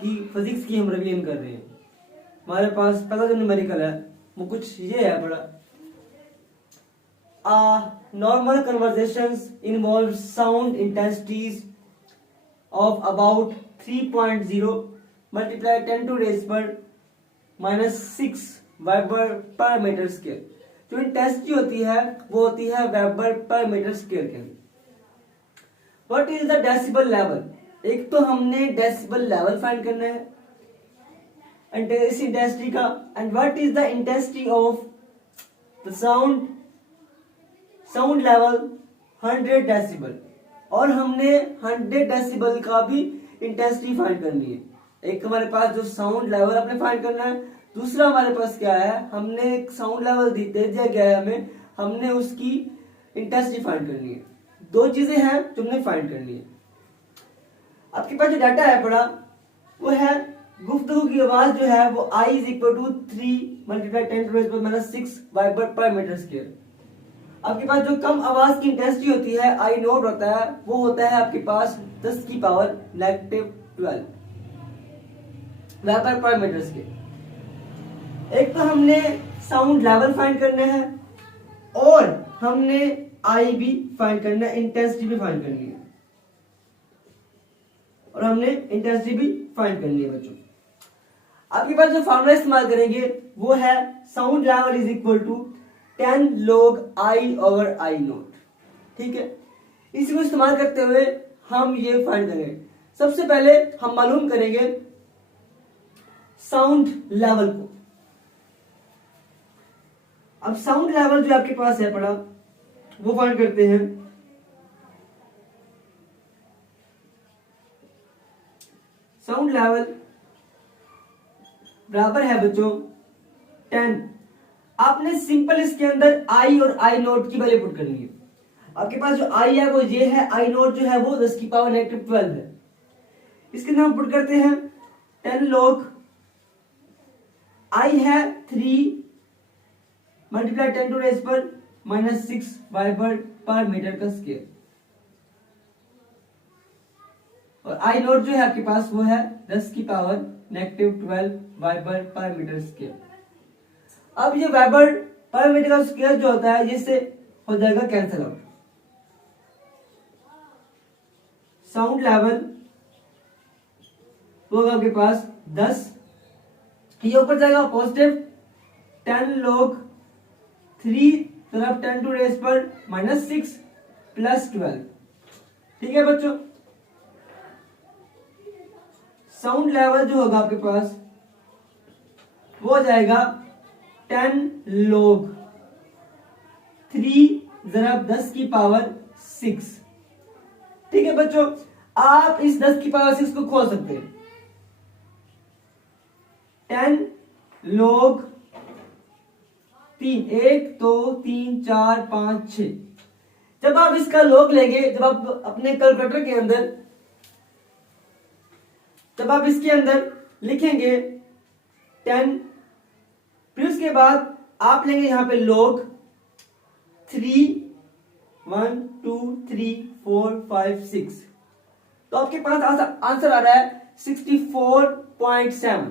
की फिजिक्स की हम रिवीजन कर रहे हैं। हमारे पास पहला जो न्यूमेरिकल है वो कुछ ये है बड़ा। Normal conversations involve sound intensities of about 3.0 multiply 10 to raise पर -6 वेबर पर मीटर स्क्वायर। जो इंटेंसिटी होती है वो होती है वेबर पर मीटर स्क्वायर के लिए। What is the decibel level? एक तो हमने डेसिबल लेवल फाइंड करना है इस इंटेंसिटी का। And what is the intensity of the sound level 100 decibel. और हमने 100 डेसिबल का भी इंटेंसिटी फाइंड करनी है। एक हमारे पास जो साउंड लेवल अपने फाइंड करना है, दूसरा हमारे पास क्या है, हमने एक साउंड लेवल दे दिया गया है हमें, हमने उसकी इंटेंसिटी फाइंड करनी है। दो चीजें हैं जो हमने फाइंड करनी है। आपके पास जो डाटा है पड़ा वो है गुफ्तगू की आवाज जो है वो I = 3 × 10⁻⁶ weber per meter square. आपके पास जो कम आवाज की इंटेंसिटी होती है I0 होता है, वो होता है आपके पास 10⁻⁻12 वेबर पर मीटर स्क्वायर। एक तो हमने साउंड लेवल फाइंड करना है और हमने I भी फाइंड करना है, इंटेंसिटी भी फाइंड करनी है और हमने इंटेंसिटी भी फाइंड करनी है बच्चों। आपके पास जो फॉर्मूला इस्तेमाल करेंगे वो है साउंड लेवल = 10 log I/I0। ठीक है, इसी को इस्तेमाल करते हुए हम ये फाइंड करेंगे। सबसे पहले हम मालूम करेंगे साउंड लेवल को। अब साउंड लेवल जो आपके पास है पड़ा वो फाइंड करते हैं। साउंड लेवल बराबर है बच्चों 10। आपने सिंपल इसके अंदर I और I0 की वैल्यू पुट करनी है। आपके पास जो I है वो ये है, I0 जो है वो 10⁻⁻12 है। इसके अंदर हम पुट करते हैं 10 log I है 3 × 10⁻⁻6 वेबर पर मीटर का स्क्वायर और I0 जो है आपके पास वो है 10⁻⁻12 वेबर पर मीटर स्क्वायर। अब ये वेबर पर मीटर का स्क्वायर जो होता है ये से हो जाएगा कैंसिल आउट। साउंड लेवल होगा आपके पास 10, ये ऊपर जाएगा पॉजिटिव 10 log 3 तरफ 10⁻⁻6 + 12। ठीक है बच्चों, साउंड लेवल जो होगा आपके पास वो हो जाएगा 10 log 3 × 10⁻6। ठीक है बच्चों, आप इस 10⁻6 को खोल सकते हैं। 10 log 3, 1 2 3 4 5 6। जब आप इसका log लेंगे, जब आप अपने कैलकुलेटर के अंदर जब आप इसके अंदर लिखेंगे 10, फिर उसके बाद आप लेंगे यहां पे log 3 1 2 3 4 5 6, तो आपके पास आंसर आ रहा है 64.7।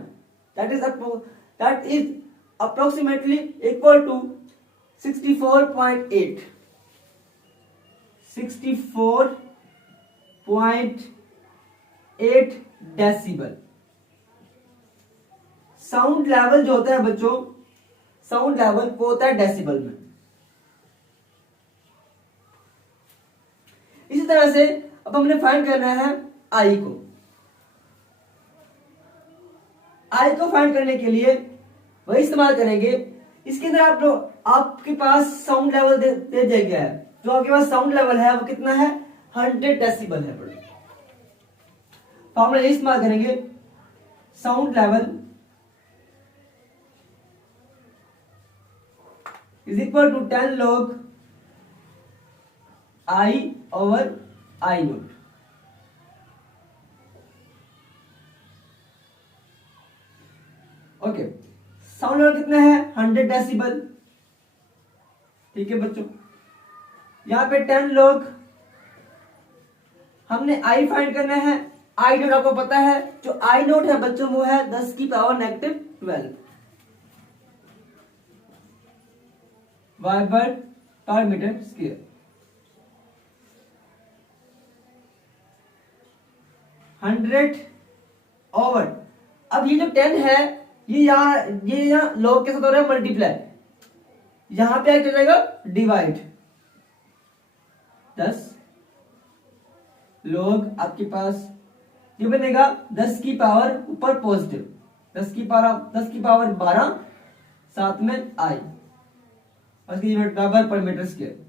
that is approximately equal to 64.8 decibel. Sound level जो होता है बच्चों, साउंड लेवल वो होता है डेसिबल में। इसी तरह से अब हमने फाइंड करना है I को। I को फाइंड करने के लिए वही इस्तेमाल करेंगे। इसके अंदर आपके पास साउंड लेवल दे दिया गया है। जो आपके पास साउंड लेवल है वो कितना है, 100 डेसिबल है। तो हम यही इस्तेमाल करेंगे sound level = 10 log I/I0। Okay, sound level कितना है, 100 डेसिबल। ठीक है बच्चों, यहां पे 10 log हमने I फाइंड करना है आई नोट आपको पता है, जो आई नोट है बच्चों वो है 10 की power -12 weber per meter square. 100 over, अब ये जो 10 है ये यहाँ लॉग के साथ हो रहा है मल्टीप्लाई, यहां पे क्या जाएगा डिवाइड, 10 लॉग आपके पास ये बनेगा 10 की पावर ऊपर पॉजिटिव, 10 की पावर 12 साथ में आई, उसकी unit weber per meter square.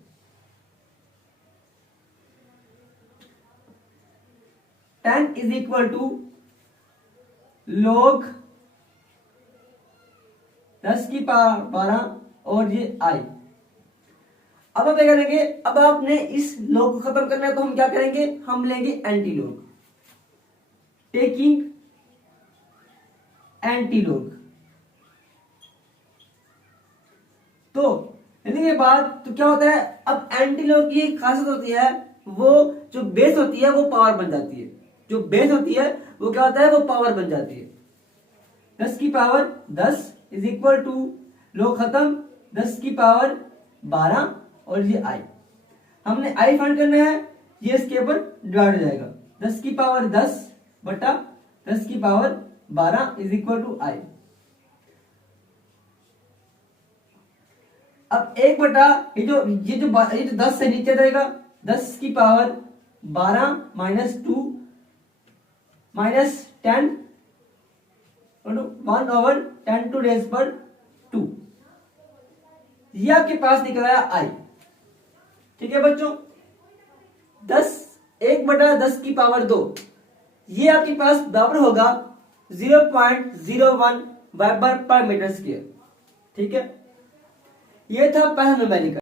Ten is equal to log 10 की पावर 12 और ये आई। अब आप क्या करेंगे, अब आपने इस लॉग को खत्म करना है तो हम क्या करेंगे, हम लेंगे anti log, taking anti log. तो लेने के बाद तो क्या होता है, अब एंटी लॉग की एक खासियत होती है, वो जो बेस होती है वो पावर बन जाती है, जो बेस होती है वो क्या होता है, वो पावर बन जाती है। 10 की power 10 is equal to log खत्म 10 की पावर 12 और ये आई, हमने आई फाइंड करना है, ये इसके ऊपर डिवाइड हो जाएगा, 10 की पावर 10 बटा 10 की पावर 12 इज इक्वल टू आई। अब एक बटा ये जो 10 से नीचे जाएगा, 10 की पावर 12 -2 -10 1/10 टू रेज पर 2, ये आपके पास निकल आया आई। ठीक है बच्चों, 1/10 की पावर 2, ये आपके पास बराबर होगा 0.01 वेबर पर मीटर स्क्वायर। ठीक है, ये था पहला न्यूमेरिकल।